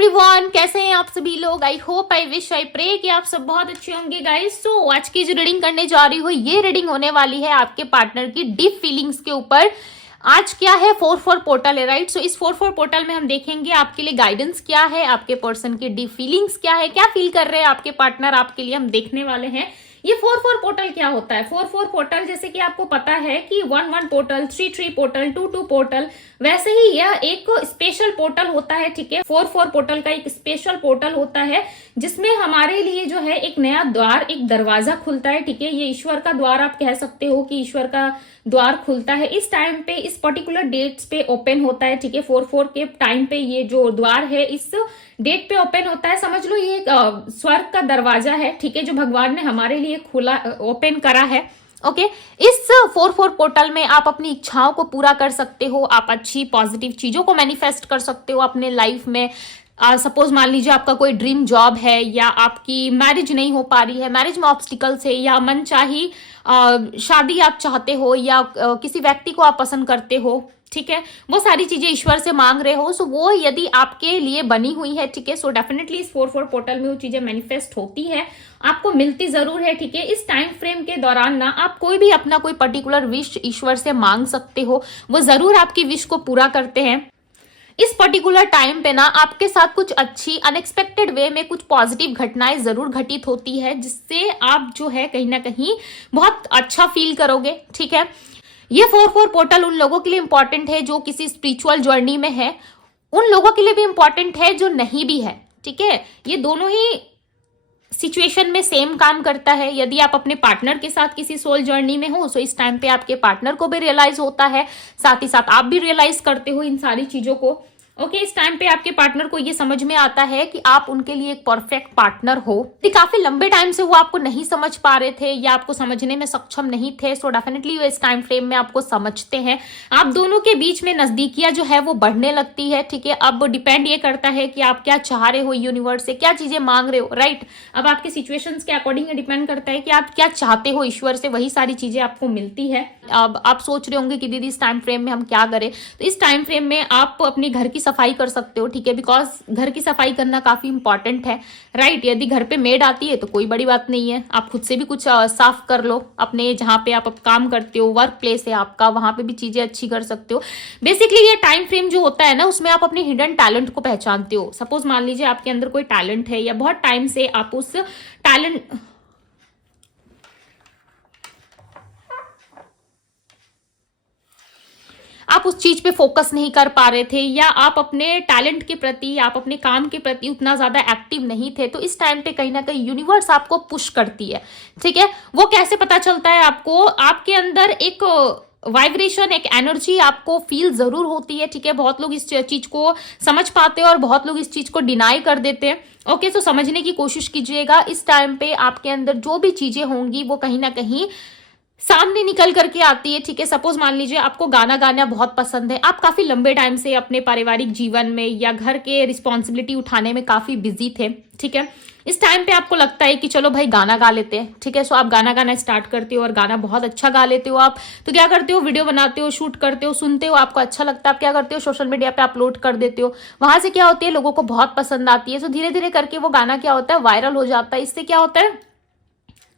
Everyone, कैसे हैं आप सभी लोग। I hope, I wish, I pray कि आप सब बहुत अच्छे होंगे गाइस। सो आज की जो रीडिंग करने जा रही हूँ, ये रीडिंग होने वाली है आपके पार्टनर की डीप फीलिंग्स के ऊपर। आज क्या है, 4-4 पोर्टल है, राइट। सो इस 4-4 पोर्टल में हम देखेंगे आपके लिए गाइडेंस क्या है, आपके पर्सन की डीप फीलिंग्स क्या है, क्या फील कर रहे हैं आपके पार्टनर आपके लिए, हम देखने वाले हैं। ये 4-4 पोर्टल क्या होता है। 4-4 पोर्टल जैसे कि आपको पता है कि 1-1 पोर्टल, 3-3 पोर्टल, 2-2 पोर्टल, वैसे ही यह एक स्पेशल पोर्टल होता है। ठीक है, 4-4 पोर्टल का एक स्पेशल पोर्टल होता है जिसमें हमारे लिए जो है एक नया द्वार, एक दरवाजा खुलता है। ठीक है, ये ईश्वर का द्वार आप कह सकते हो कि ईश्वर का द्वार खुलता है इस टाइम पे, इस पर्टिकुलर डेट्स पे ओपन होता है। ठीक है, 4-4 के टाइम पे ये जो द्वार है इस डेट पे ओपन होता है। समझ लो ये स्वर्ग का दरवाजा है। ठीक है, जो भगवान ने हमारे लिए खुला, ओपन करा है। ओके, इस 4-4 पोर्टल में आप अपनी इच्छाओं को पूरा कर सकते हो, आप अच्छी पॉजिटिव चीजों को मैनिफेस्ट कर सकते हो अपने लाइफ में। सपोज मान लीजिए आपका कोई ड्रीम जॉब है, या आपकी मैरिज नहीं हो पा रही है, मैरिज में ऑब्स्टिकल्स है, या मनचाही शादी आप चाहते हो, या किसी व्यक्ति को आप पसंद करते हो। ठीक है, वो सारी चीजें ईश्वर से मांग रहे हो, सो वो यदि आपके लिए बनी हुई है, ठीक है, सो डेफिनेटली इस 4-4 पोर्टल में वो चीजें मैनिफेस्ट होती है, आपको मिलती जरूर है। ठीक है, इस टाइम फ्रेम के दौरान ना आप कोई भी अपना कोई पर्टिकुलर विश ईश्वर से मांग सकते हो, वो जरूर आपकी विश को पूरा करते हैं। इस पर्टिकुलर टाइम पे ना आपके साथ कुछ अच्छी अनएक्सपेक्टेड वे में कुछ पॉजिटिव घटनाएं जरूर घटित होती है, जिससे आप जो है कहीं ना कहीं बहुत अच्छा फील करोगे। ठीक है, ये 4-4 पोर्टल उन लोगों के लिए इंपॉर्टेंट है जो किसी स्पिरिचुअल जर्नी में है, उन लोगों के लिए भी इंपॉर्टेंट है जो नहीं भी है। ठीक है, ये दोनों ही सिचुएशन में सेम काम करता है। यदि आप अपने पार्टनर के साथ किसी सोल जर्नी में हो, तो इस टाइम पे आपके पार्टनर को भी रियलाइज होता है, साथ ही साथ आप भी रियलाइज करते हो इन सारी चीजों को। ओके, इस टाइम पे आपके पार्टनर को ये समझ में आता है कि आप उनके लिए एक परफेक्ट पार्टनर हो। काफी लंबे टाइम से वो आपको नहीं समझ पा रहे थे या आपको समझने में सक्षम नहीं थे, सो डेफिनेटली वो इस टाइम फ्रेम में आपको समझते हैं। आप दोनों के बीच में नजदीकियां जो है वो बढ़ने लगती है। ठीक है, अब डिपेंड ये करता है कि आप क्या चाह रहे हो, यूनिवर्स से क्या चीजें मांग रहे हो, राइट। अब आपके सिचुएशंस के अकॉर्डिंग डिपेंड करता है कि आप क्या चाहते हो, ईश्वर से वही सारी चीजें आपको मिलती है। अब आप सोच रहे होंगे कि दीदी इस टाइम फ्रेम में हम क्या करें, तो इस टाइम फ्रेम में आप अपने घर की सफाई कर सकते हो। ठीक है, बिकॉज घर की सफाई करना काफी इंपॉर्टेंट है, राइट। यदि घर पे मेड आती है तो कोई बड़ी बात नहीं है, आप खुद से भी कुछ साफ कर लो। अपने जहां पे आप काम करते हो, वर्क प्लेस है आपका, वहां पे भी चीजें अच्छी कर सकते हो। बेसिकली ये टाइम फ्रेम जो होता है ना, उसमें आप अपने हिडन टैलेंट को पहचानते हो। सपोज मान लीजिए आपके अंदर कोई टैलेंट है, या बहुत टाइम से आप उस टैलेंट आप उस चीज पे फोकस नहीं कर पा रहे थे, या आप अपने टैलेंट के प्रति, आप अपने काम के प्रति उतना ज्यादा एक्टिव नहीं थे, तो इस टाइम पे कहीं ना कहीं यूनिवर्स आपको पुश करती है। ठीक है, वो कैसे पता चलता है आपको, आपके अंदर एक वाइब्रेशन, एक एनर्जी आपको फील जरूर होती है। ठीक है, बहुत लोग इस चीज को समझ पाते हैं और बहुत लोग इस चीज को डिनाई कर देते हैं। ओके, तो समझने की कोशिश कीजिएगा। इस टाइम पे आपके अंदर जो भी चीजें होंगी वो कहीं ना कहीं सामने निकल करके आती है। ठीक है, सपोज मान लीजिए आपको गाना गाना बहुत पसंद है, आप काफी लंबे टाइम से अपने पारिवारिक जीवन में या घर के रिस्पॉन्सिबिलिटी उठाने में काफी बिजी थे। ठीक है, इस टाइम पे आपको लगता है कि चलो भाई गाना गा लेते हैं। ठीक है, सो आप गाना गाना स्टार्ट करते हो और गाना बहुत अच्छा गा लेते हो आप। तो क्या करते हो, वीडियो बनाते हो, शूट करते हो, सुनते हो, आपको अच्छा लगता है, आप क्या करते हो, सोशल मीडिया पे अपलोड कर देते हो। वहां से क्या होती है, लोगों को बहुत पसंद आती है। सो धीरे धीरे करके वो गाना क्या होता है, वायरल हो जाता है। इससे क्या होता है,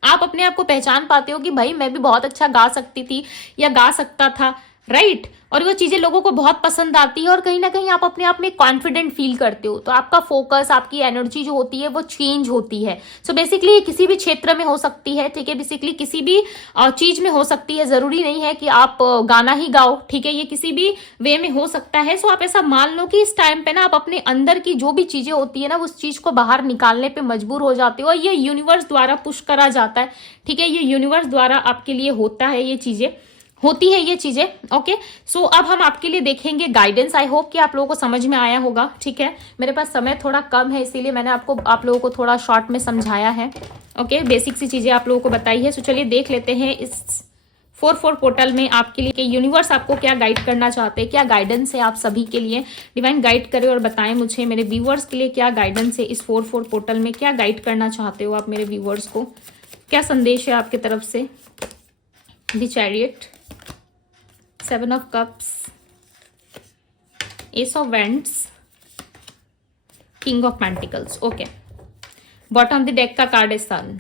आप अपने आप को पहचान पाते हो कि भाई मैं भी बहुत अच्छा गा सकती थी या गा सकता था, राइट। और वो चीजें लोगों को बहुत पसंद आती है, और कहीं ना कहीं आप अपने आप में कॉन्फिडेंट फील करते हो, तो आपका फोकस, आपकी एनर्जी जो होती है वो चेंज होती है। सो बेसिकली किसी भी क्षेत्र में हो सकती है। ठीक है, बेसिकली किसी भी चीज में हो सकती है, जरूरी नहीं है कि आप गाना ही गाओ। ठीक है, ये किसी भी वे में हो सकता है। सो आप ऐसा मान लो कि इस टाइम पे ना आप अपने अंदर की जो भी चीजें होती है ना, उस चीज को बाहर निकालने पे मजबूर हो जाते हो, और ये यूनिवर्स द्वारा पुश करा जाता है। ठीक है, ये यूनिवर्स द्वारा आपके लिए होता है, ये चीजें होती है, ये चीजें। ओके, सो अब हम आपके लिए देखेंगे गाइडेंस। आई होप कि आप लोगों को समझ में आया होगा। ठीक है, मेरे पास समय थोड़ा कम है, इसीलिए मैंने आप लोगों को थोड़ा शॉर्ट में समझाया है। ओके, बेसिक सी चीजें आप लोगों को बताई है। सो चलिए देख लेते हैं इस 4-4 पोर्टल में आपके लिए कि यूनिवर्स आपको क्या गाइड करना चाहते हैं, क्या गाइडेंस है आप सभी के लिए। डिवाइन गाइड करे और बताएं मुझे, मेरे व्यूवर्स के लिए क्या गाइडेंस है इस 4-4 पोर्टल में, क्या गाइड करना चाहते हो आप मेरे व्यूवर्स को, क्या संदेश है आपकी तरफ से। The chariot, 7 of Cups, Ace of Wands, king of pentacles, okay. Bottom of the deck का कार्ड है सन।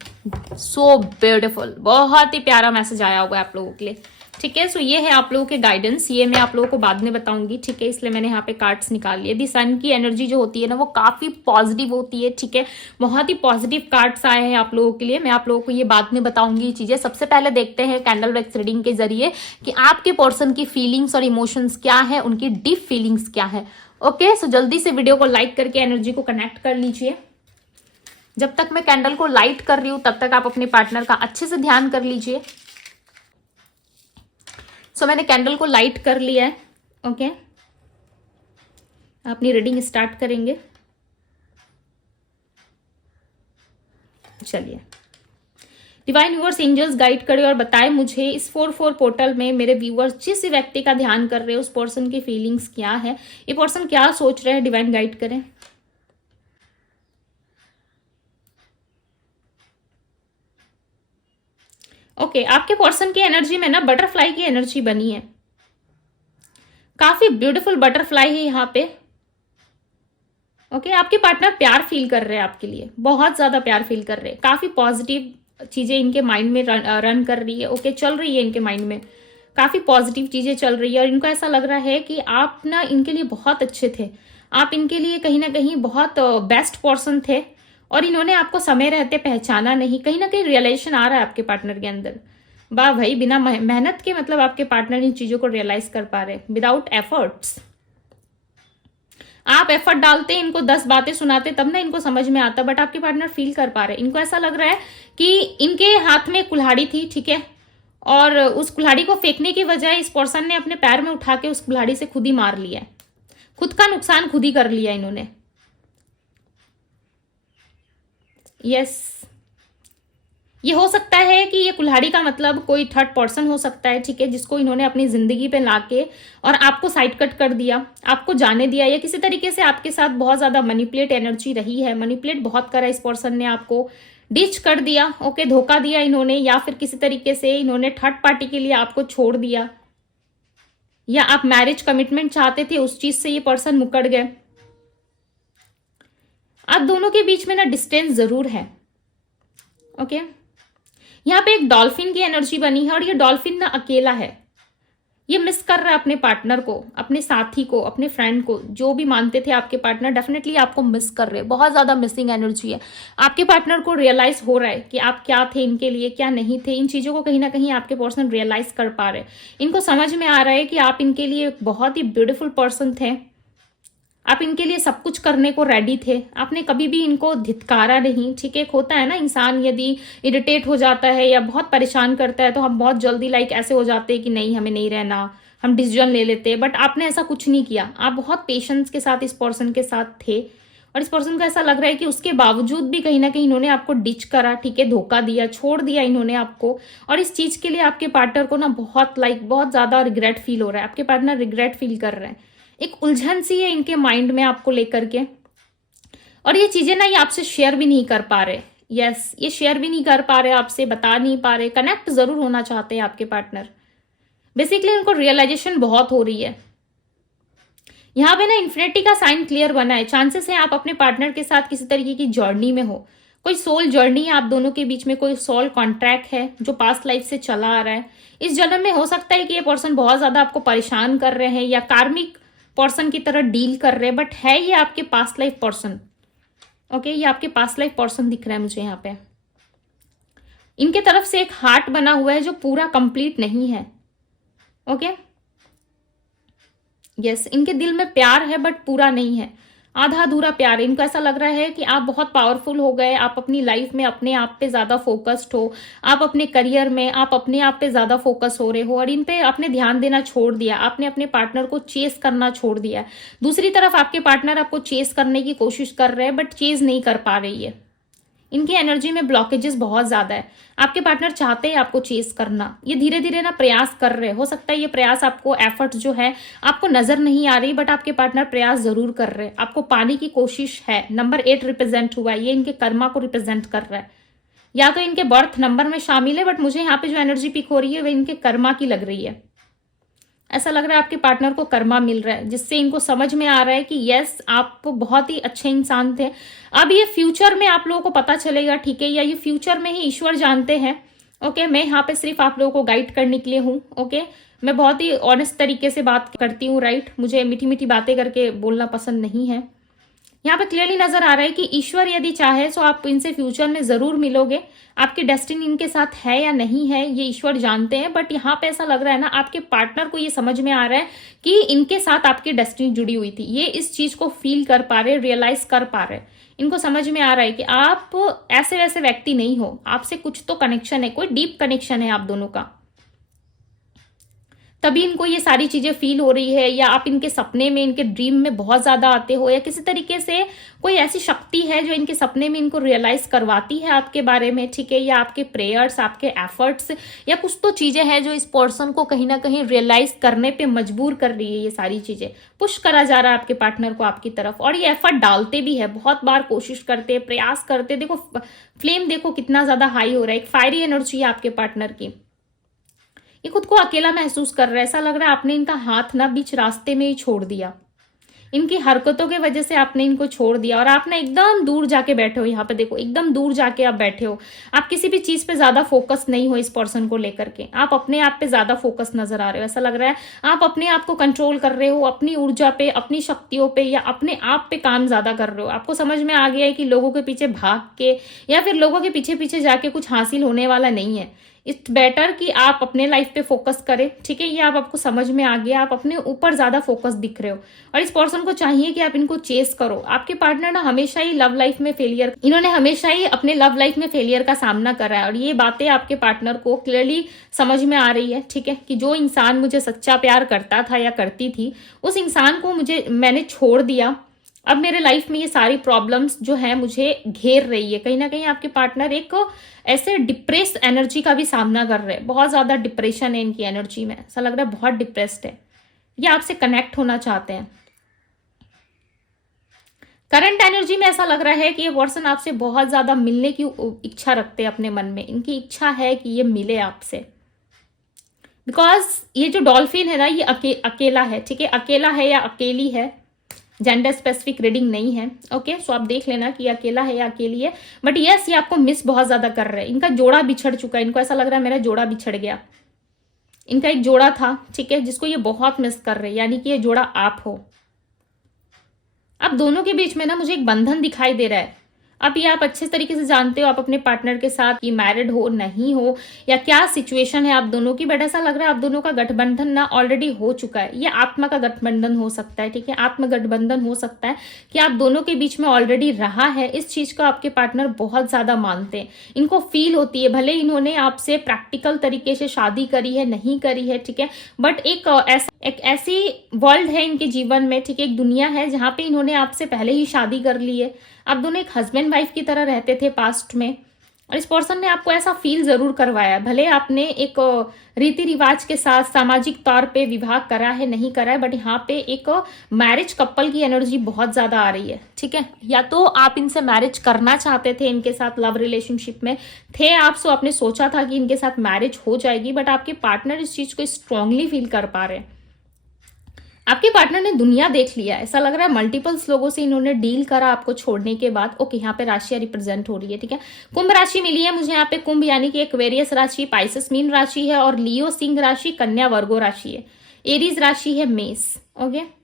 सो ब्यूटीफुल, बहुत ही प्यारा मैसेज आया हुआ है आप लोगों के लिए, ठीक है। सो ये है आप लोगों के गाइडेंस, ये मैं आप लोगों को बाद में बताऊंगी, ठीक है, इसलिए मैंने यहाँ पे कार्ड्स निकाल लिए। दी सन की एनर्जी जो होती है ना वो काफी पॉजिटिव होती है, ठीक है, बहुत ही पॉजिटिव कार्ड्स आए हैं आप लोगों के लिए। मैं आप लोगों को ये बाद में बताऊंगी ये चीजें। सबसे पहले देखते हैं कैंडल वैक्स रीडिंग के जरिए कि आपके पर्सन की फीलिंग्स और इमोशंस क्या है, उनकी डीप फीलिंग्स क्या है, ओके। सो जल्दी से वीडियो को लाइक करके एनर्जी को कनेक्ट कर लीजिए। जब तक मैं कैंडल को लाइट कर रही हूं तब तक आप अपने पार्टनर का अच्छे से ध्यान कर लीजिए। सो मैंने कैंडल को लाइट कर लिया है, ओके। अपनी रीडिंग स्टार्ट करेंगे, चलिए। डिवाइन व्यूअर्स, एंजल्स गाइड करे और बताए मुझे इस 4-4 पोर्टल में मेरे व्यूअर्स जिस व्यक्ति का ध्यान कर रहे हैं उस पर्सन की फीलिंग्स क्या है, ये पर्सन क्या सोच रहे हैं, डिवाइन गाइड करें। ओके, आपके पर्सन की एनर्जी में ना बटरफ्लाई की एनर्जी बनी है, काफी ब्यूटीफुल बटरफ्लाई है यहाँ पे, ओके। आपके पार्टनर प्यार फील कर रहे हैं आपके लिए, बहुत ज्यादा प्यार फील कर रहे हैं, काफी पॉजिटिव चीजें इनके माइंड में रन कर रही है, ओके, चल रही है इनके माइंड में, काफी पॉजिटिव चीजें चल रही है। और इनको ऐसा लग रहा है कि आप ना इनके लिए बहुत अच्छे थे, आप इनके लिए कहीं ना कहीं बहुत बेस्ट पर्सन थे, और इन्होंने आपको समय रहते पहचाना नहीं। कहीं ना कहीं रियलाइजेशन आ रहा है आपके पार्टनर के अंदर। वाह भाई, बिना मेहनत के मतलब आपके पार्टनर इन चीजों को रियलाइज कर पा रहे, विदाउट एफर्ट्स। आप एफर्ट डालते, इनको 10 बातें सुनाते तब ना इनको समझ में आता, बट आपके पार्टनर फील कर पा रहे। इनको ऐसा लग रहा है कि इनके हाथ में कुल्हाड़ी थी, ठीक है, और उस कुल्हाड़ी को फेंकने की बजाय इस पर्सन ने अपने पैर में उठा के उस कुल्हाड़ी से खुद ही मार लिया, खुद का नुकसान खुद ही कर लिया इन्होंने। यस, ये हो सकता है कि ये कुल्हाड़ी का मतलब कोई थर्ड पर्सन हो सकता है, ठीक है, जिसको इन्होंने अपनी जिंदगी पे लाके और आपको साइड कट कर दिया, आपको जाने दिया, या किसी तरीके से आपके साथ बहुत ज्यादा मैनिपुलेट एनर्जी रही है, मैनिपुलेट बहुत करा इस पर्सन ने, आपको डिच कर दिया, ओके, धोखा दिया इन्होंने, या फिर किसी तरीके से इन्होंने थर्ड पार्टी के लिए आपको छोड़ दिया, या आप मैरिज कमिटमेंट चाहते थे उस चीज से ये पर्सन मुकर गए। आप दोनों के बीच में ना डिस्टेंस जरूर है, ओके। यहाँ पे एक डॉल्फिन की एनर्जी बनी है और ये डॉल्फिन ना अकेला है, ये मिस कर रहा है अपने पार्टनर को, अपने साथी को, अपने फ्रेंड को, जो भी मानते थे आपके पार्टनर, डेफिनेटली आपको मिस कर रहे हैं। बहुत ज्यादा मिसिंग एनर्जी है। आपके पार्टनर को रियलाइज हो रहा है कि आप क्या थे इनके लिए, क्या नहीं थे। इन चीजों को कहीं ना कहीं आपके पर्सन रियलाइज कर पा रहे हैं। इनको समझ में आ रहा है कि आप इनके लिए बहुत ही ब्यूटीफुल पर्सन थे, आप इनके लिए सब कुछ करने को रेडी थे, आपने कभी भी इनको धित्कारा नहीं, ठीक है। होता है ना, इंसान यदि इरिटेट हो जाता है या बहुत परेशान करता है तो हम बहुत जल्दी ऐसे हो जाते हैं कि नहीं, हमें नहीं रहना, हम डिसीजन ले लेते हैं, बट आपने ऐसा कुछ नहीं किया। आप बहुत पेशेंस के साथ इस पर्सन के साथ थे, और इस पर्सन को ऐसा लग रहा है कि उसके बावजूद भी कहीं ना कहीं इन्होंने आपको डिच करा, ठीक है, धोखा दिया, छोड़ दिया इन्होंने आपको, और इस चीज के लिए आपके पार्टनर को ना बहुत बहुत ज्यादा रिग्रेट फील हो रहा है। आपके पार्टनर रिग्रेट फील कर रहे हैं, एक उलझन सी है इनके माइंड में आपको लेकर के, और ये चीजें ना ये आपसे शेयर भी नहीं कर पा रहे। यस, ये शेयर भी नहीं कर पा रहे, आपसे बता नहीं पा रहे, कनेक्ट जरूर होना चाहते हैं आपके पार्टनर। बेसिकली इनको रियलाइजेशन बहुत हो रही है। यहाँ पे ना इन्फिनिटी का साइन क्लियर बना है, चांसेस है आप अपने पार्टनर के साथ किसी तरीके की जर्नी में हो, कोई सोल जर्नी है आप दोनों के बीच में, कोई सोल कॉन्ट्रैक्ट है जो पास्ट लाइफ से चला आ रहा है। इस जन्म में हो सकता है कि ये पर्सन बहुत ज्यादा आपको परेशान कर रहे हैं या कार्मिक पर्सन की तरह डील कर रहे हैं, बट है ये आपके पास्ट लाइफ पर्सन, ओके। ये आपके पास्ट लाइफ पर्सन दिख रहा है मुझे यहाँ पे। इनके तरफ से एक हार्ट बना हुआ है जो पूरा कंप्लीट नहीं है, ओके। यस, इनके दिल में प्यार है बट पूरा नहीं है, आधा अधूरा प्यार है। इनको ऐसा लग रहा है कि आप बहुत पावरफुल हो गए, आप अपनी लाइफ में अपने आप पे ज्यादा फोकस्ड हो, आप अपने करियर में आप अपने आप पे ज्यादा फोकस हो रहे हो, और इन पे आपने ध्यान देना छोड़ दिया, आपने अपने पार्टनर को चेस करना छोड़ दिया। दूसरी तरफ आपके पार्टनर आपको चेस करने की कोशिश कर रहे हैं बट चेस नहीं कर पा रही है। इनकी एनर्जी में ब्लॉकेजेस बहुत ज्यादा है। आपके पार्टनर चाहते हैं आपको चेस करना, ये धीरे धीरे ना प्रयास कर रहे हैं। हो सकता है ये प्रयास आपको, एफर्ट जो है आपको नजर नहीं आ रही, बट आपके पार्टनर प्रयास जरूर कर रहे हैं, आपको पाने की कोशिश है। नंबर 8 रिप्रेजेंट हुआ है, ये इनके कर्मा को रिप्रेजेंट कर रहा है, या तो इनके बर्थ नंबर में शामिल है, बट मुझे यहाँ पे जो एनर्जी पिक हो रही है वो इनके कर्मा की लग रही है। ऐसा लग रहा है आपके पार्टनर को कर्मा मिल रहा है, जिससे इनको समझ में आ रहा है कि यस आप बहुत ही अच्छे इंसान थे। अब ये फ्यूचर में आप लोगों को पता चलेगा, ठीक है, या ये फ्यूचर में ही ईश्वर जानते हैं। ओके, मैं यहाँ पे सिर्फ आप लोगों को गाइड करने के लिए हूँ। ओके, मैं बहुत ही ऑनेस्ट तरीके से बात करती हूँ, राइट। मुझे मीठी मीठी बातें करके बोलना पसंद नहीं है। यहाँ पे क्लियरली नजर आ रहा है कि ईश्वर यदि चाहे तो आप इनसे फ्यूचर में जरूर मिलोगे। आपकी डेस्टिनी इनके साथ है या नहीं है ये ईश्वर जानते हैं, बट यहाँ पे ऐसा लग रहा है ना, आपके पार्टनर को ये समझ में आ रहा है कि इनके साथ आपकी डेस्टिनी जुड़ी हुई थी। ये इस चीज को फील कर पा रहे, रियलाइज कर पा रहे। इनको समझ में आ रहा है कि आप ऐसे वैसे व्यक्ति नहीं हो, आपसे कुछ तो कनेक्शन है, कोई डीप कनेक्शन है आप दोनों का, तभी इनको ये सारी चीजें फील हो रही है। या आप इनके सपने में, इनके ड्रीम में बहुत ज्यादा आते हो, या किसी तरीके से कोई ऐसी शक्ति है जो इनके सपने में इनको रियलाइज करवाती है आपके बारे में, ठीक है। या आपके प्रेयर्स, आपके एफर्ट्स, या कुछ तो चीजें हैं जो इस पर्सन को कहीं ना कहीं रियलाइज करने पे मजबूर कर रही है। ये सारी चीजें पुश करा जा रहा है आपके पार्टनर को आपकी तरफ, और ये एफर्ट डालते भी है, बहुत बार कोशिश करते, प्रयास करते। देखो फ्लेम देखो कितना ज्यादा हाई हो रहा है, एक फायरी एनर्जी है आपके पार्टनर की। ये खुद को अकेला महसूस कर रहा है। ऐसा लग रहा है आपने इनका हाथ ना बीच रास्ते में ही छोड़ दिया, इनकी हरकतों के वजह से आपने इनको छोड़ दिया, और आप ना एकदम दूर जाके बैठे हो। यहाँ पे देखो एकदम दूर जाके आप बैठे हो। आप किसी भी चीज पे ज्यादा फोकस नहीं हो इस पर्सन को लेकर के, आप अपने आप पे ज्यादा फोकस नजर आ रहे हो। ऐसा लग रहा है आप अपने आप को कंट्रोल कर रहे हो, अपनी ऊर्जा पे, अपनी शक्तियों पे, या अपने आप पे काम ज्यादा कर रहे हो। आपको समझ में आ गया है कि लोगों के पीछे भाग के या फिर लोगों के पीछे पीछे जाके कुछ हासिल होने वाला नहीं है। इट्स बेटर कि आप अपने लाइफ पे फोकस करें, ठीक है। ये आप आपको समझ में आ गया, आप अपने ऊपर ज्यादा फोकस दिख रहे हो, और इस पर्सन को चाहिए कि आप इनको चेस करो। आपके पार्टनर ना हमेशा ही लव लाइफ में फेलियर, इन्होंने हमेशा ही अपने लव लाइफ में फेलियर का सामना करा है, और ये बातें आपके पार्टनर को क्लियरली समझ में आ रही है, ठीक है, कि जो इंसान मुझे सच्चा प्यार करता था या करती थी, उस इंसान को मैंने छोड़ दिया। अब मेरे लाइफ में ये सारी प्रॉब्लम्स जो है मुझे घेर रही है। कहीं ना कहीं आपके पार्टनर एक ऐसे डिप्रेस एनर्जी का भी सामना कर रहे हैं, बहुत ज्यादा डिप्रेशन है इनकी एनर्जी में। ऐसा लग रहा है बहुत डिप्रेस्ड है, ये आपसे कनेक्ट होना चाहते हैं। करंट एनर्जी में ऐसा लग रहा है कि ये पर्सन आपसे बहुत ज्यादा मिलने की इच्छा रखते हैं अपने मन में। इनकी इच्छा है कि ये मिले आपसे, बिकॉज ये जो डॉल्फिन है ना, ये अकेला है, ठीक है, अकेला है या अकेली है, जेंडर स्पेसिफिक रीडिंग नहीं है। ओके, सो आप देख लेना कि अकेला है या अकेली है, बट यस ये आपको मिस बहुत ज्यादा कर रहे हैं। इनका जोड़ा बिछड़ चुका है, इनको ऐसा लग रहा है मेरा जोड़ा बिछड़ गया। इनका एक जोड़ा था, ठीक है, जिसको ये बहुत मिस कर रहे हैं, यानी कि ये जोड़ा आप हो। अब दोनों के बीच में ना मुझे एक बंधन दिखाई दे रहा है। अब ये आप अच्छे तरीके से जानते हो आप अपने पार्टनर के साथ कि मैरिड हो नहीं हो, या क्या सिचुएशन है आप दोनों की, बट ऐसा लग रहा है आप दोनों का गठबंधन ना ऑलरेडी हो चुका है। ये आत्मा का गठबंधन हो सकता है, ठीक है, आत्म गठबंधन हो सकता है कि आप दोनों के बीच में ऑलरेडी रहा है। इस चीज को आपके पार्टनर बहुत ज्यादा मानते हैं, इनको फील होती है। भले इन्होंने आपसे प्रैक्टिकल तरीके से शादी करी है, नहीं करी है, ठीक है, बट एक ऐसी वर्ल्ड है इनके जीवन में, ठीक है, एक दुनिया है जहां पे इन्होंने आपसे पहले ही शादी कर ली है। आप दोनों एक हस्बैंड वाइफ की तरह रहते थे पास्ट में, और इस पर्सन ने आपको ऐसा फील जरूर करवाया। भले आपने एक रीति रिवाज के साथ सामाजिक तौर पे विवाह करा है, नहीं करा है, बट यहाँ पे एक मैरिज कपल की एनर्जी बहुत ज्यादा आ रही है, ठीक है। या तो आप इनसे मैरिज करना चाहते थे, इनके साथ लव रिलेशनशिप में थे आप, सो आपने सोचा था कि इनके साथ मैरिज हो जाएगी, बट आपके पार्टनर इस चीज को स्ट्रांगली फील कर पा रहे हैं। आपके पार्टनर ने दुनिया देख लिया, ऐसा लग रहा है मल्टीपल्स लोगों से इन्होंने डील करा आपको छोड़ने के बाद। ओके, यहाँ पे राशियां रिप्रेजेंट हो रही है, ठीक है। कुंभ राशि मिली है मुझे यहाँ पे, कुंभ यानी कि एक्वेरियस राशि, पाइसेस मीन राशि है, और लियो सिंह राशि, कन्या वर्गो राशि है, एरीज राशि है मेष। ओके,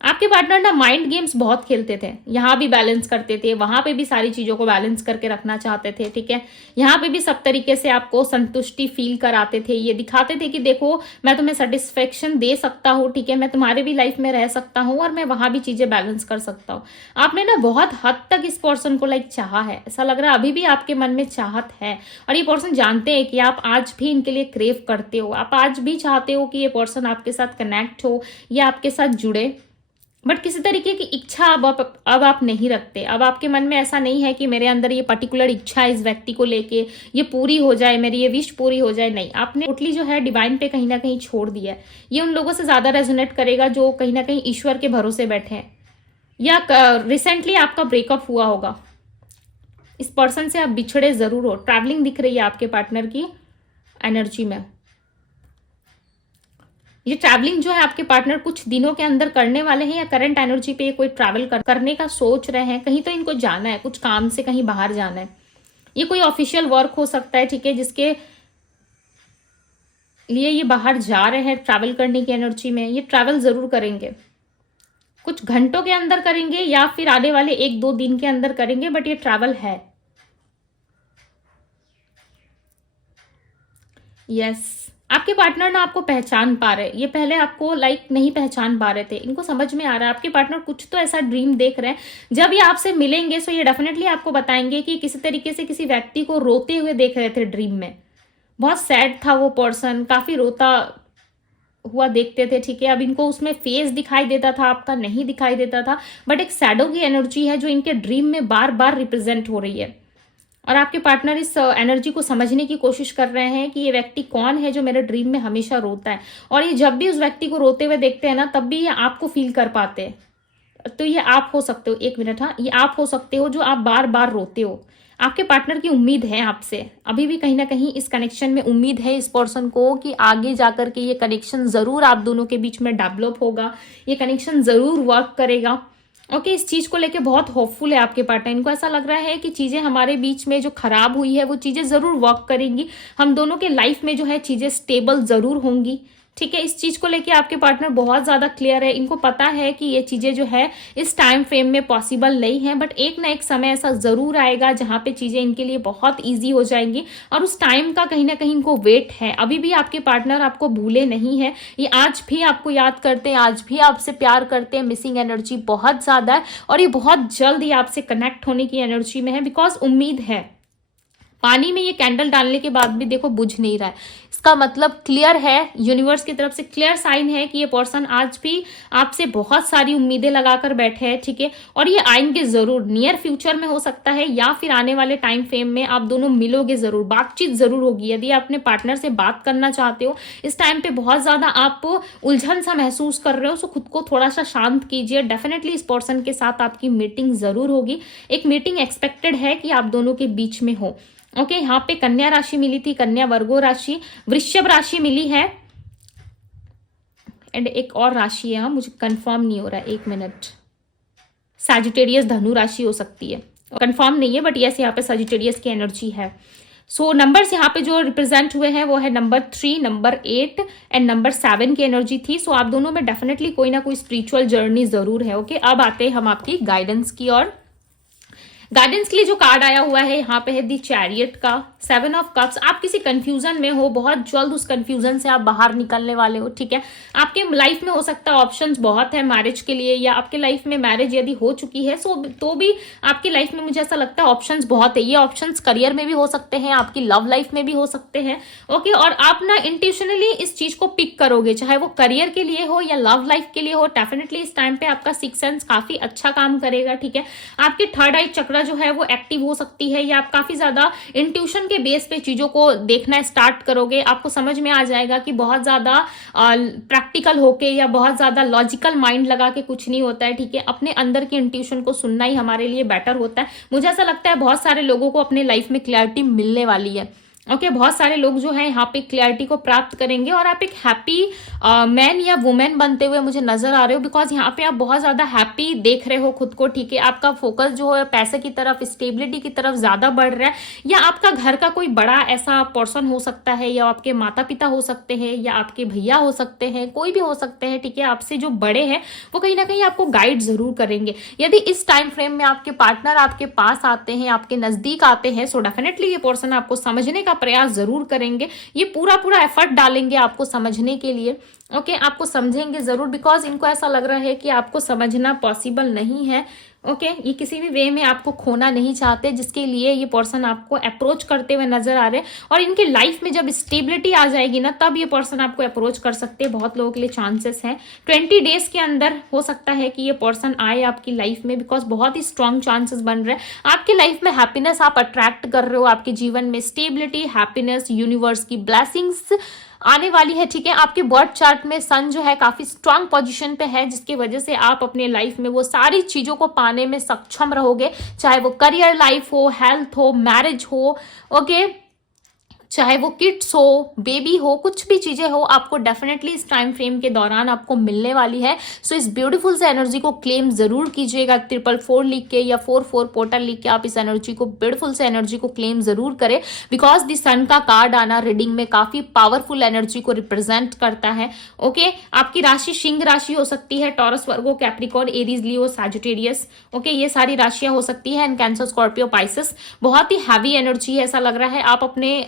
आपके पार्टनर ना माइंड गेम्स बहुत खेलते थे, यहाँ भी बैलेंस करते थे, वहां पे भी सारी चीजों को बैलेंस करके रखना चाहते थे, ठीक है। यहाँ पे भी सब तरीके से आपको संतुष्टि फील कराते थे, ये दिखाते थे कि देखो मैं तुम्हें सेटिस्फेक्शन दे सकता हूँ, ठीक है, मैं तुम्हारे भी लाइफ में रह सकता हूँ, और मैं वहां भी चीजें बैलेंस कर सकता हूँ। आपने ना बहुत हद तक इस पर्सन को चाहा है, ऐसा लग रहा है अभी भी आपके मन में चाहत है, और ये पर्सन जानते हैं कि आप आज भी इनके लिए क्रेव करते हो, आप आज भी चाहते हो कि ये पर्सन आपके साथ कनेक्ट हो या आपके साथ जुड़े, बट किसी तरीके की इच्छा अब आप नहीं रखते। अब आपके मन में ऐसा नहीं है कि मेरे अंदर ये पर्टिकुलर इच्छा इस व्यक्ति को लेके ये पूरी हो जाए, मेरी ये विश पूरी हो जाए, नहीं, आपने टोटली जो है डिवाइन पे कहीं ना कहीं छोड़ दिया है। ये उन लोगों से ज्यादा रेजोनेट करेगा जो कहीं ना कहीं ईश्वर के भरोसे बैठे हैं, या रिसेंटली आपका ब्रेकअप हुआ होगा, इस पर्सन से आप बिछड़े जरूर हो। ट्रैवलिंग दिख रही है आपके पार्टनर की एनर्जी में। ये ट्रैवलिंग जो है आपके पार्टनर कुछ दिनों के अंदर करने वाले हैं, या करंट एनर्जी पे कोई ट्रैवल करने का सोच रहे हैं। कहीं तो इनको जाना है, कुछ काम से कहीं बाहर जाना है। ये कोई ऑफिशियल वर्क हो सकता है, ठीक है, जिसके लिए ये बाहर जा रहे हैं ट्रैवल करने की एनर्जी में। ये ट्रैवल जरूर करेंगे, कुछ घंटों के अंदर करेंगे या फिर आने वाले 1-2 दिन के अंदर करेंगे, बट ये ट्रैवल है। यस, आपके पार्टनर ना आपको पहचान पा रहे हैं। ये पहले आपको नहीं पहचान पा रहे थे, इनको समझ में आ रहा है आपके पार्टनर कुछ तो ऐसा ड्रीम देख रहे हैं। जब ये आपसे मिलेंगे तो ये डेफिनेटली आपको बताएंगे कि किसी तरीके से किसी व्यक्ति को रोते हुए देख रहे थे ड्रीम में। बहुत सैड था वो पर्सन, काफी रोता हुआ देखते थे, ठीक है। अब इनको उसमें फेस दिखाई देता था, आपका नहीं दिखाई देता था, बट एक शैडो की एनर्जी है जो इनके ड्रीम में बार बार रिप्रेजेंट हो रही है। और आपके पार्टनर इस एनर्जी को समझने की कोशिश कर रहे हैं कि ये व्यक्ति कौन है जो मेरे ड्रीम में हमेशा रोता है। और ये जब भी उस व्यक्ति को रोते हुए देखते हैं ना, तब भी ये आपको फील कर पाते हैं। तो ये आप हो सकते हो, 1 मिनट, हाँ, ये आप हो सकते हो जो आप बार बार रोते हो। आपके पार्टनर की उम्मीद है आपसे, अभी भी कहीं ना कहीं इस कनेक्शन में उम्मीद है इस पर्सन को कि आगे जाकर के ये कनेक्शन जरूर आप दोनों के बीच में डेवलप होगा, ये कनेक्शन जरूर वर्क करेगा। ओके, इस चीज को लेके बहुत होपफुल है आपके पार्टनर। इनको ऐसा लग रहा है कि चीजें हमारे बीच में जो खराब हुई है वो चीजें जरूर वर्क करेंगी, हम दोनों के लाइफ में जो है चीजें स्टेबल जरूर होंगी, ठीक है। इस चीज को लेके आपके पार्टनर बहुत ज्यादा क्लियर है। इनको पता है कि ये चीजें जो है इस टाइम फ्रेम में पॉसिबल नहीं है, बट एक ना एक समय ऐसा जरूर आएगा जहां पे चीजें इनके लिए बहुत ईजी हो जाएंगी, और उस टाइम का कहीं ना कहीं इनको वेट है। अभी भी आपके पार्टनर आपको भूले नहीं है, ये आज भी आपको याद करते हैं, आज भी आपसे प्यार करते हैं। मिसिंग एनर्जी बहुत ज्यादा है और ये बहुत जल्द ही आपसे कनेक्ट होने की एनर्जी में है, बिकॉज उम्मीद है। पानी में ये कैंडल डालने के बाद भी देखो बुझ नहीं रहा है, इसका मतलब क्लियर है, यूनिवर्स की तरफ से क्लियर साइन है कि ये पर्सन आज भी आपसे बहुत सारी उम्मीदें लगाकर बैठे हैं, ठीक है। और ये आएंगे जरूर, नियर फ्यूचर में हो सकता है या फिर आने वाले टाइम फ्रेम में आप दोनों मिलोगे जरूर, बातचीत जरूर होगी। यदि आप अपने पार्टनर से बात करना चाहते हो, इस टाइम पे बहुत ज्यादा आप उलझन सा महसूस कर रहे हो, तो खुद को थोड़ा सा शांत कीजिए। डेफिनेटली इस पर्सन के साथ आपकी मीटिंग जरूर होगी, एक मीटिंग एक्सपेक्टेड है कि आप दोनों के बीच में हो। ओके, यहाँ पे कन्या राशि मिली थी, कन्या, वर्गो राशि, वृषभ राशि मिली है, एंड एक और राशि है, मुझे कंफर्म नहीं हो रहा है, 1 मिनट, सैजिटेरियस, धनु राशि हो सकती है, कंफर्म नहीं है, बट यस यहाँ पे सैजिटेरियस की एनर्जी है। सो नंबर्स यहाँ पे जो रिप्रेजेंट हुए हैं वो है नंबर 3, नंबर 8 एंड नंबर 7 की एनर्जी थी। सो आप दोनों में डेफिनेटली कोई ना कोई स्पिरिचुअल जर्नी जरूर है। ओके, अब आते हैं हम आपकी गाइडेंस की ओर। गाइडेंस के लिए जो कार्ड आया हुआ है यहाँ पे है दी चैरियट का, 7 ऑफ कप्स। आप किसी कंफ्यूजन में हो, बहुत जल्द उस कंफ्यूजन से आप बाहर निकलने वाले हो, ठीक है। आपके लाइफ में हो सकता है ऑप्शंस बहुत है मैरिज के लिए, या आपके लाइफ में मैरिज यदि हो चुकी है तो भी आपकी लाइफ में मुझे ऐसा लगता है ऑप्शंस बहुत है। ये ऑप्शंस करियर में भी हो सकते हैं, आपकी लव लाइफ में भी हो सकते हैं। ओके, और आप ना इंट्यूशनली इस चीज को पिक करोगे, चाहे वो करियर के लिए हो या लव लाइफ के लिए हो। डेफिनेटली इस टाइम पे आपका सिक्स सेंस काफी अच्छा काम करेगा, ठीक है। आपकी थर्ड आई चक्र जो है वो एक्टिव हो सकती है, या आप काफी ज्यादा इंट्यूशन के बेस पे चीजों को देखना स्टार्ट करोगे। आपको समझ में आ जाएगा कि बहुत ज्यादा प्रैक्टिकल होके या बहुत ज्यादा लॉजिकल माइंड लगा के कुछ नहीं होता है, ठीक है। अपने अंदर की इंट्यूशन को सुनना ही हमारे लिए बेटर होता है। मुझे ऐसा लगता है बहुत सारे लोगों को अपने लाइफ में क्लैरिटी मिलने वाली है। ओके, बहुत सारे लोग जो है यहाँ पे क्लैरिटी को प्राप्त करेंगे और आप एक हैप्पी मैन या वुमेन बनते हुए मुझे नजर आ रहे हो, बिकॉज यहाँ पे आप बहुत ज्यादा हैप्पी देख रहे हो खुद को, ठीक है। आपका फोकस जो है पैसे की तरफ, स्टेबिलिटी की तरफ ज्यादा बढ़ रहा है, या आपका घर का कोई बड़ा ऐसा पर्सन हो सकता है, या आपके माता पिता हो सकते हैं, या आपके भैया हो सकते हैं, कोई भी हो सकते हैं, ठीक है। आपसे जो बड़े हैं वो कहीं ना कहीं आपको गाइड जरूर करेंगे। यदि इस टाइम फ्रेम में आपके पार्टनर आपके पास आते हैं, आपके नजदीक आते हैं, सो डेफिनेटली ये पर्सन आपको समझने का प्रयास जरूर करेंगे। ये पूरा एफर्ट डालेंगे आपको समझने के लिए। ओके, आपको समझेंगे जरूर, बिकॉज इनको ऐसा लग रहा है कि आपको समझना पॉसिबल नहीं है। ओके, ये किसी भी वे में आपको खोना नहीं चाहते, जिसके लिए ये पर्सन आपको अप्रोच करते हुए नजर आ रहे हैं। और इनके लाइफ में जब स्टेबिलिटी आ जाएगी ना, तब ये पर्सन आपको अप्रोच कर सकते हैं। बहुत लोगों के लिए चांसेस है 20 डेज के अंदर हो सकता है कि ये पर्सन आए आपकी लाइफ में, बिकॉज बहुत ही स्ट्रॉन्ग चांसेस बन रहे हैं। आपकी लाइफ में हैप्पीनेस आप अट्रैक्ट कर रहे हो, आपके जीवन में स्टेबिलिटी, हैप्पीनेस, यूनिवर्स की ब्लेसिंग्स आने वाली है, ठीक है। आपके बर्थ चार्ट में सन जो है काफी स्ट्रांग पोजीशन पे है, जिसकी वजह से आप अपने लाइफ में वो सारी चीजों को पाने में सक्षम रहोगे, चाहे वो करियर लाइफ हो, हेल्थ हो, मैरिज हो, ओके, चाहे वो किड्स हो, बेबी हो, कुछ भी चीजें हो, आपको डेफिनेटली इस टाइम फ्रेम के दौरान आपको मिलने वाली है। सो इस ब्यूटीफुल से एनर्जी को क्लेम जरूर कीजिएगा। 444 लिख के या 44 पोर्टल लिख के आप इस एनर्जी को, ब्यूटीफुल से एनर्जी को क्लेम जरूर करें, बिकॉज द सन का कार्ड आना रीडिंग में काफी पावरफुल एनर्जी को रिप्रेजेंट करता है। ओके, आपकी राशि सिंह राशि हो सकती है, टॉरस, वर्गो, कैप्रिकॉर्न, एरीज, लियो, सैजिटेरियस। ओके, ये सारी राशियां हो सकती है, एंड कैंसर, स्कॉर्पियो, पाइसेस। बहुत ही हैवी एनर्जी है, ऐसा लग रहा है आप अपने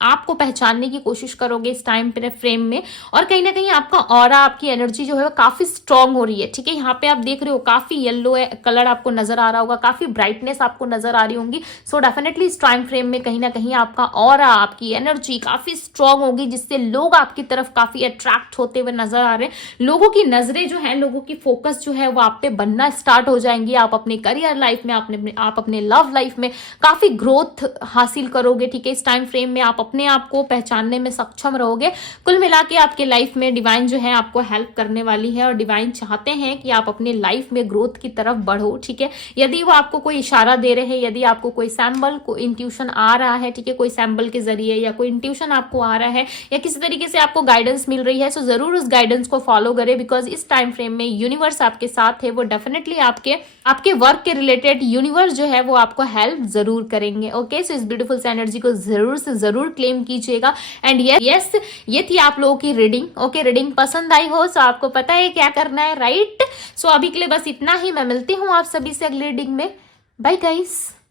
आपको पहचानने की कोशिश करोगे इस टाइम फ्रेम में, और कहीं ना कहीं आपका ऑरा, आपकी एनर्जी जो है वो काफी स्ट्रांग हो रही है। ठीक है, यहाँ पे आप देख रहे हो काफी येलो कलर आपको नजर आ रहा होगा, काफी ब्राइटनेस आपको नजर आ रही होंगी। सो डेफिनेटली इस टाइम फ्रेम में कहीं ना कहीं आपका ऑरा, आपकी एनर्जी काफी स्ट्रांग होगी, जिससे लोग आपकी तरफ काफी अट्रैक्ट होते हुए नजर आ रहे हैं। लोगों की नजरें जो है, लोगों की फोकस जो है वो आप पे बनना स्टार्ट हो जाएंगी। आप अपने करियर लाइफ में, आप अपने लव लाइफ में काफी ग्रोथ हासिल करोगे। ठीक है, इस टाइम फ्रेम में आप अपने आप को पहचानने में सक्षम रहोगे। कुल मिला के आपके लाइफ में डिवाइन जो है आपको हेल्प करने वाली है, और डिवाइन चाहते हैं कि आप अपने लाइफ में ग्रोथ की तरफ बढ़ो। ठीक है, यदि वो आपको कोई इशारा दे रहे हैं, यदि आपको कोई सैंबल, को इंट्यूशन आ रहा है, ठीक है, कोई सैंबल के जरिए या कोई इंट्यूशन आपको आ रहा है, या किसी तरीके से आपको गाइडेंस मिल रही है, सो जरूर उस गाइडेंस को फॉलो करें, बिकॉज इस टाइम फ्रेम में यूनिवर्स आपके साथ है। वो डेफिनेटली आपके वर्क के रिलेटेड यूनिवर्स जो है वो आपको हेल्प जरूर करेंगे। ओके, सो इस ब्यूटीफुल से एनर्जी को जरूर से जरूर क्लेम कीजिएगा। एंड यस, ये थी आप लोगों की रीडिंग। ओके, रीडिंग पसंद आई हो सो आपको पता है क्या करना है, राइट? सो अभी के लिए बस इतना ही। मैं मिलती हूँ आप सभी से अगली रीडिंग में। Bye guys.